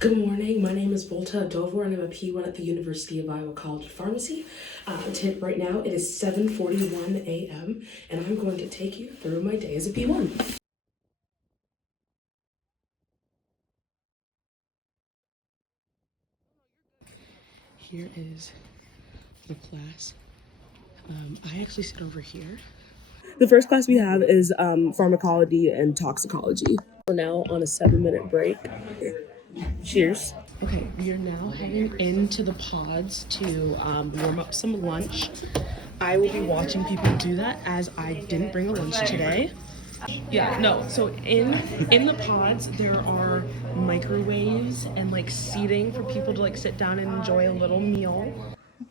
Good morning, my name is Volta Adovor and I'm a P1 at the University of Iowa College of Pharmacy. Right now it is 7:41 a.m. and I'm going to take you through my day as a P1. Here is the class. I actually sit over here. The first class we have is pharmacology and toxicology. We're now on a 7-minute break. Cheers. Okay, we are now heading into the pods to warm up some lunch. I will be watching people do that as I didn't bring a lunch today. Yeah, no, so in the pods there are microwaves and like seating for people to like sit down and enjoy a little meal.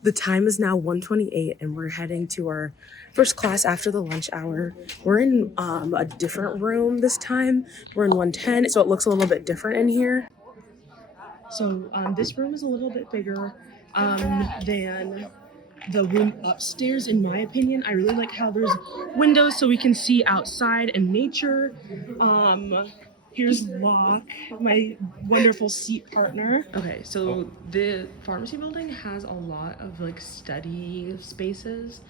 The time is now 1:28 and we're heading to our first class after the lunch hour. We're in a different room this time. We're in 110, so it looks a little bit different in here. So this room is a little bit bigger than the room upstairs, in my opinion. I really like how there's windows so we can see outside and nature. Here's Locke, my wonderful seat partner. Okay, so the pharmacy building has a lot of like study spaces.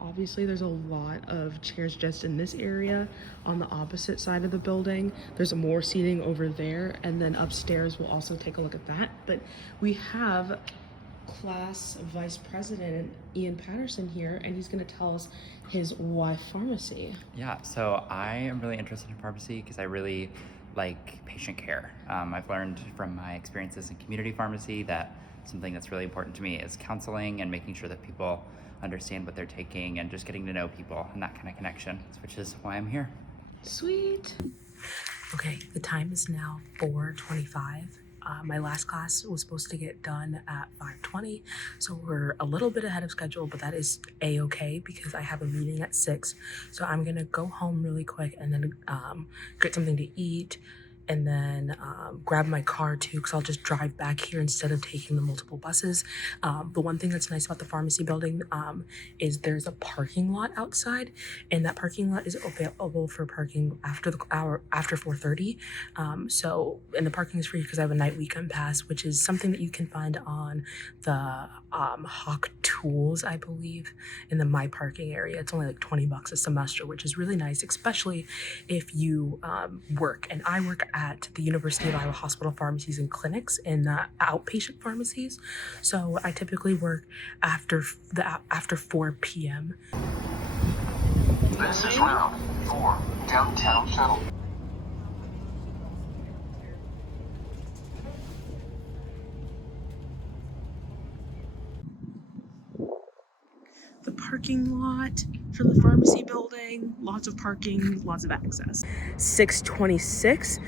Obviously there's a lot of chairs just in this area. On the opposite side of the building there's more seating over there, and then upstairs we'll also take a look at that. But we have class vice president Ian Patterson here, and he's going to tell us his why pharmacy. Yeah, so I am really interested in pharmacy because I really like patient care. I've learned from my experiences in community pharmacy that something that's really important to me is counseling and making sure that people understand what they're taking and just getting to know people and that kind of connection, which is why I'm here. Sweet. Okay, the time is now 4:25. My last class was supposed to get done at 5:20, so we're a little bit ahead of schedule, but that is a-okay because I have a meeting at 6. So I'm gonna go home really quick and then get something to eat, and then grab my car too, because I'll just drive back here instead of taking the multiple buses. The one thing that's nice about the pharmacy building is there's a parking lot outside, and that parking lot is available for parking after the hour after 4:30. And the parking is free because I have a night weekend pass, which is something that you can find on the Hawk Tools, I believe, in the My Parking area. It's only like $20 a semester, which is really nice, especially if you work. And I work at the University of Iowa Hospital Pharmacies and Clinics in outpatient pharmacies. So I typically work after 4 p.m. This is Route 4, Downtown Shuttle. The parking lot for the pharmacy building, lots of parking, lots of access. 6:26.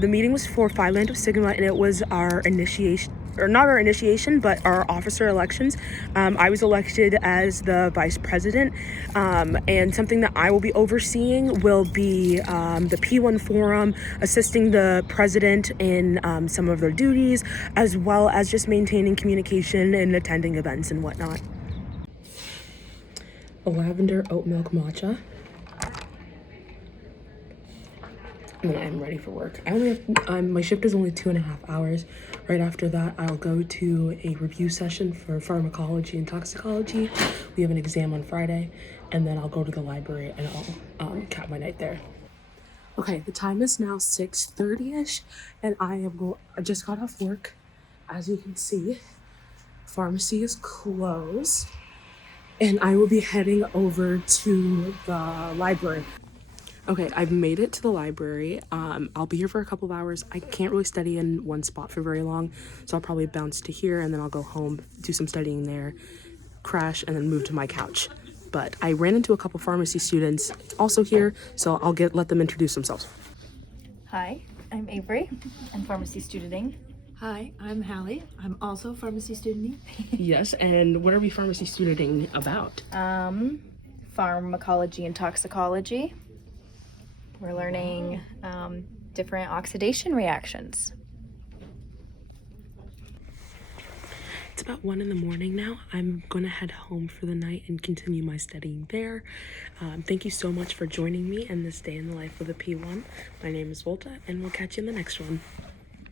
The meeting was for Phi Lambda Sigma, and it was our initiation, or not our initiation, but our officer elections. I was elected as the vice president, and something that I will be overseeing will be the P1 forum, assisting the president in some of their duties, as well as just maintaining communication and attending events and whatnot. A lavender oat milk matcha. And then I'm ready for work. I only have, my shift is only 2.5 hours. Right after that, I'll go to a review session for pharmacology and toxicology. We have an exam on Friday, and then I'll go to the library and I'll cap my night there. Okay, the time is now 6:30ish, and I just got off work. As you can see, pharmacy is closed, and I will be heading over to the library. Okay, I've made it to the library. I'll be here for a couple of hours. I can't really study in one spot for very long, so I'll probably bounce to here and then I'll go home, do some studying there, crash, and then move to my couch. But I ran into a couple pharmacy students also here, so I'll let them introduce themselves. Hi, I'm Avery. I'm pharmacy studenting. Hi, I'm Hallie. I'm also pharmacy studenting. Yes, and what are we pharmacy studenting about? Pharmacology and toxicology. We're learning different oxidation reactions. It's about 1 a.m. now. I'm gonna head home for the night and continue my studying there. Thank you so much for joining me in this day in the life of a P1. My name is Volta, and we'll catch you in the next one.